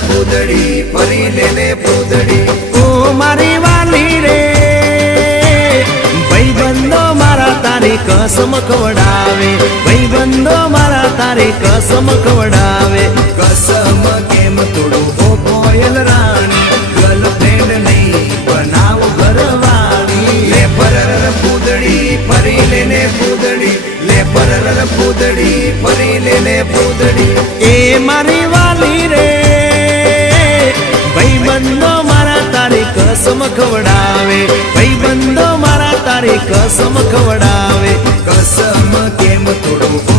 પૂતળી ફરી લેને પૂતળી ઓ મારી વાલી રે ભાઈબંધો મારા તારી કસમ ખવડાવે ભાઈબંધો મારા તારી કસમ ખવડાવે કસમ કેમ તોડું ઓ કોયલ રાણી ગર્લફ્રેન્ડ નહીં બનાવ ઘરવાળી લે પરર પૂતળી ફરી લેને પૂતળી લે પરર પૂતળી ફરી લેને પૂતળી એ મારી વાલી રે ભાઈબંધો મારા તારી કસમ ખવડાવે ભાઈબંધો મારા તારી કસમ ખવડાવે કસમ કેમ તોડું